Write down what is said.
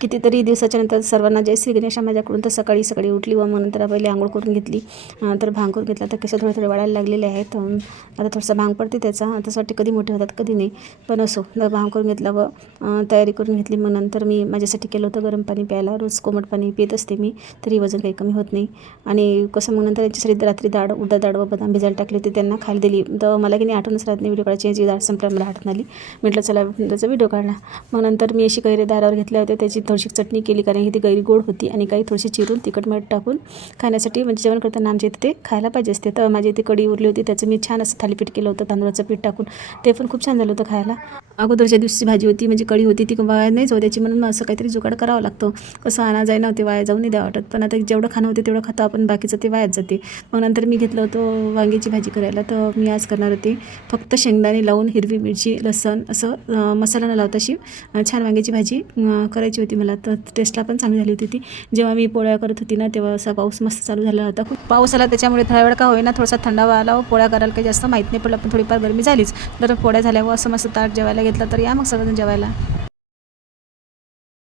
कितीतरी दिवसाच्या नंतर सर्वांना जय श्री गणेशा माझ्याकडून. तर सकाळी सकाळी उठली व मग नंतर पहिले आंघोळ करून घेतली. तर भांग करून घेतला. तर केस थोडे थोडे वाढायला लागलेले आहेत. आता थोडासा भांग पडते त्याचा. तसं वाटते कधी मोठे होतात कधी नाही, पण असो. भांग करून घेतला व तयारी करून घेतली. मग नंतर मी माझ्यासाठी केलं होतं गरम पाणी प्यायला. रोज कोमट पाणी पित असते मी, तरी वजन काही कमी होत नाही. आणि कसं मग नंतर त्यांच्यासाठी रात्री डाळ, उडदाची डाळ व बदाम भिजायला टाकले होते, त्यांना खायला दिली. तर मला की नाही आठवणच राहत नाही व्हिडिओ काढायची. याची डाळ संपल्यावर मला आठवण आली. म्हटलं चला त्याचा व्हिडिओ काढला. मग नंतर मी अशी कैरी दारावर घेतल्या होत्या, त्याची थोडीशी चटणी केली, कारण ही ती कैरी गोड होती. आणि काही थोडीशी चिरून तिखट मीठ टाकून खाण्यासाठी, म्हणजे जेवण करताना आमच्या इथे ते खायला पाहिजे असते. तर माझी इथे कढी उरली होती, त्याचं मी छान असं थालीपीठ केलं होतं तांदूळाचं पीठ टाकून. ते पण खूप छान झालं होतं खायला. अगोदरच्या दिवशी भाजी होती, म्हणजे कढी होती, ती वाया नाही जाऊ द्यायची, म्हणून असं काहीतरी जुगाड करावं लागतं. कसं आणा जाय नव्हते, वाया जाऊ नाही द्या वाटत. पण आता जेवढं खाणं होते तेवढं खातो आपण, बाकीचं ते वायाच जाते. मग नंतर मी घेतलं होतं वांग्याची भाजी करायला. तर मी आज करणार होते फक्त शेंगदाणे लावून, हिरवी मिरची, लसण असं मसाला न लावता अशी छान वांग्याची भाजी करायची होती मला. तर टेस्टला पण चांगली झाली होती ती. जेव्हा मी पोळ्या करत होती ना, तेव्हा असा पाऊस मस्त चालू झाला होता. खूप पाऊस आला, त्याच्यामुळे थोडा वेळ का होईना थोडासा थंडावा आला व पोळ्या करायला काही जास्त माहीत नाही पडलं, पण थोडीफार गरमी झालीच. तर पोळ्या झाल्यावर असं मस्त ताट जेवायला घेतलं. तर या मग सगळं जेवायला.